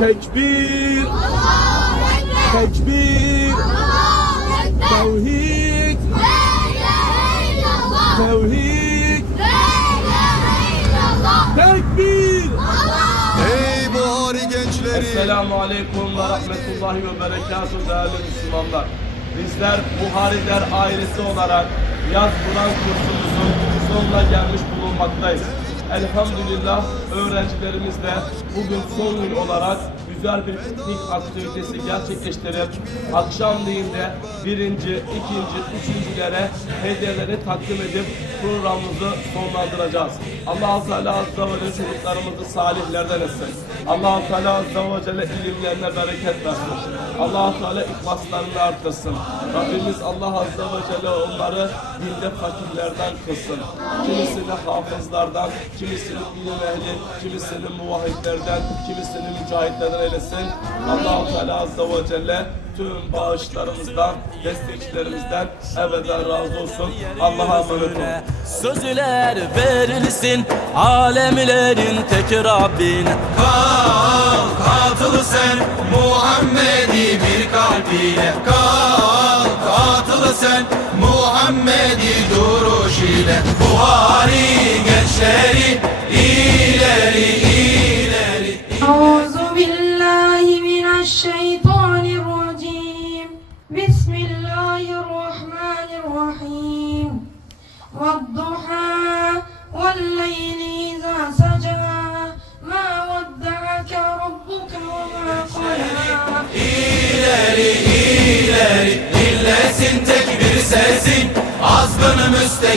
Tekbir, tekbir, tevhid, tevhid, tekbir. Ey Buhari gençleri! Esselamu Aleyküm ve Rahmetullahi ve Berekatuhu değerli Müslümanlar. Bizler Buhariler ailesi olarak yaz Kur'an kursumuzun sonuna gelmiş bulunmaktayız. Elhamdülillah öğrencilerimizle bugün son gün olarak güzel bir piknik aktivitesi gerçekleştirip akşamleyin de birinci, ikinci, üçüncülere hediyeleri takdim edip programımızı sonlandıracağız. Allah-u Teala Azze ve Celle çocuklarımızı salihlerden etsin. Allah-u Teala Azze ve Celle ilimlerine bereket versin. Allah-u Teala ihlaslarını artırsın. Rabbimiz Allah Azze ve Celle onları dinde fakirlerden kılsın. Kimisini hafızlardan, kimisini ilim ehli, kimisini muvahhidlerden, kimisini mücahitlerden eylesin. Allah-u Teala Azze ve Celle tüm bağışlarımızdan, destekçilerimizden ebeden razı olsun. Allah'a emanet olun. Sözler verilsin alemlerin tek Rabbine Kalk atıl sen Muhammed'i bir kalp ile Kalk atıl sen Muhammed'i duruş ile Buhari gençleri ileri ileri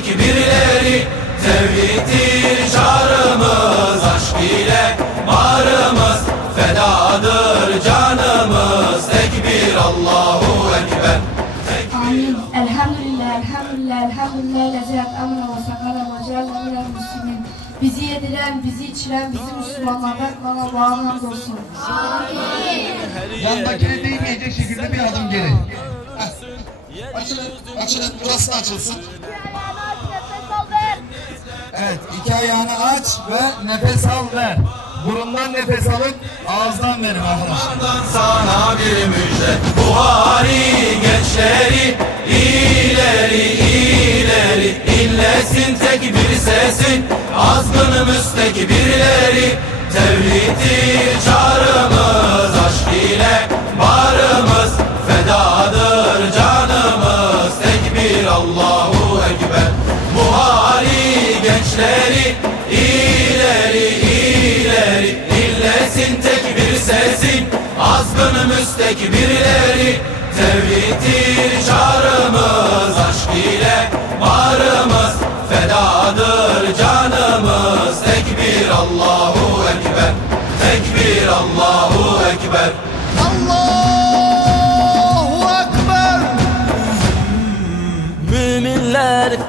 tekbirleri Tevhiddir çağrımız Aşk ile varımız Fedadır canımız Tekbir Allahu Ekber Amin. Elhamdülillah, elhamdülillah, elhamdülillah, lezzet, amra ve sakara ve celle minel. Bizi yediren, bizi içiren, bizi Müslümanlardan kalan Allah'a hamdolsun. Amin. Yandakine değmeyecek şekilde bir adım geri. Heh. Açılın, açılın, burası da açılsın. Evet, iki ayağını aç ve nefes al ver. Burundan nefes alın, ağızdan verin arkadaşlar. Sana bir müjde Buhari gençleri ileri ileri İnlesin tek bir sesin Azgın müstekbirleri Tevhiddir çağrımız Azgın müstekbirleri Tevhiddir çağrımız Aşk ile bağrımız Fedadır canımız. Tekbir Allahu Ekber Tekbir Allahu Ekber. Allahu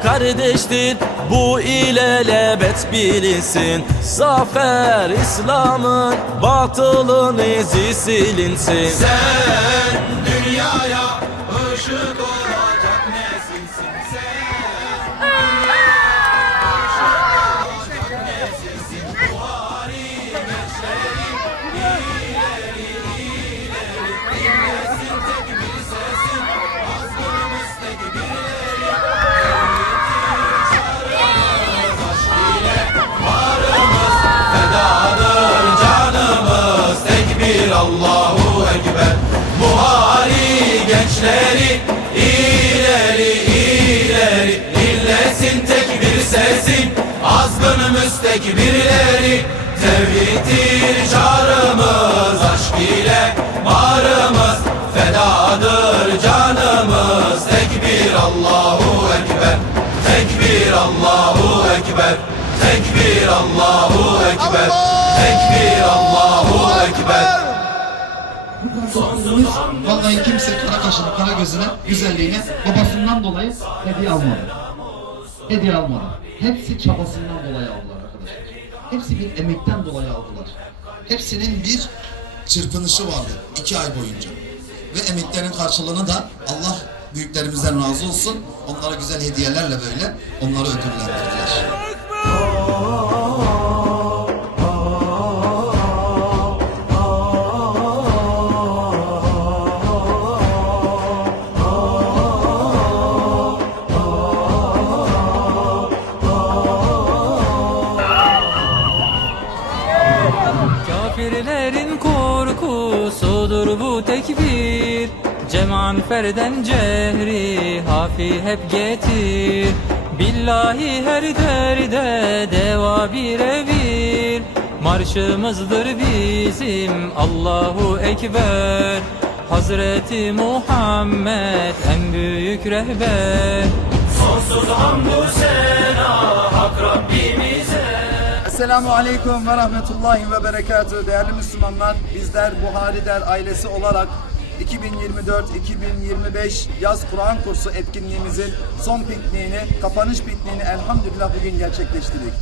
kardeştir. Bu ilelebet bilinsin. Zafer İslam'ın batılın izi silinsin. Sen dünyaya Azgın müstekbirleri Tevhiddir çağrımız Aşk ile bağrımız Fedadır canımız. Tekbir Allahu Ekber. Tekbir Allahu Ekber. Tekbir Allahu Ekber. Tekbir Allahu Ekber. Vallahi kimse kara kaşına, kara gözüne, güzelliğine babasından dolayı hediye almadı. Hediye almadı. Hepsi çabasından dolayı aldılar. Hepsi bir emekten dolayı aldılar. Hepsinin bir çırpınışı vardı iki ay boyunca. Ve emeklerin karşılığını da Allah büyüklerimizden razı olsun. Onlara güzel hediyelerle böyle onları ödüllendirdiler. Kur'an korkusudur bu tekbir. Ceman ferden cehri hafi hep getir. Billahi her derde deva birebir Marşımızdır bizim Allahu Ekber. Hazreti Muhammed en büyük rehber. Sonsuz hamdü sena Esselamu Aleyküm ve Rahmetullahi ve Berekatü. Değerli Müslümanlar, bizler Buhari Der ailesi olarak 2024-2025 yaz Kur'an kursu etkinliğimizin son pikniğini, kapanış pikniğini elhamdülillah bugün gerçekleştirdik.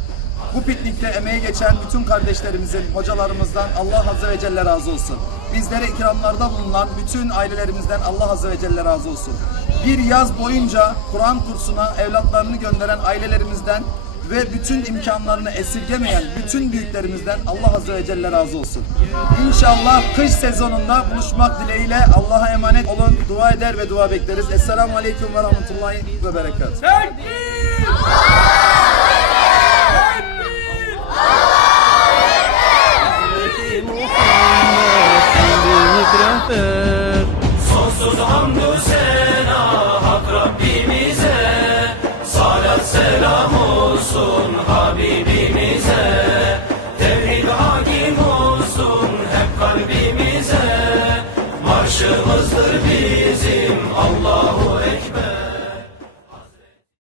Bu piknikte emeği geçen bütün kardeşlerimizin, hocalarımızdan Allah Azze ve Celle razı olsun. Bizlere ikramlarda bulunan bütün ailelerimizden Allah Azze ve Celle razı olsun. Bir yaz boyunca Kur'an kursuna evlatlarını gönderen ailelerimizden ve bütün imkanlarını esirgemeyen bütün büyüklerimizden Allah Azze ve Celle razı olsun. İnşallah kış sezonunda buluşmak dileğiyle Allah'a emanet olun. Dua eder ve dua bekleriz. Esselamu Aleyküm ve Rahmetullahi ve Berekatuhu. büyük Habibi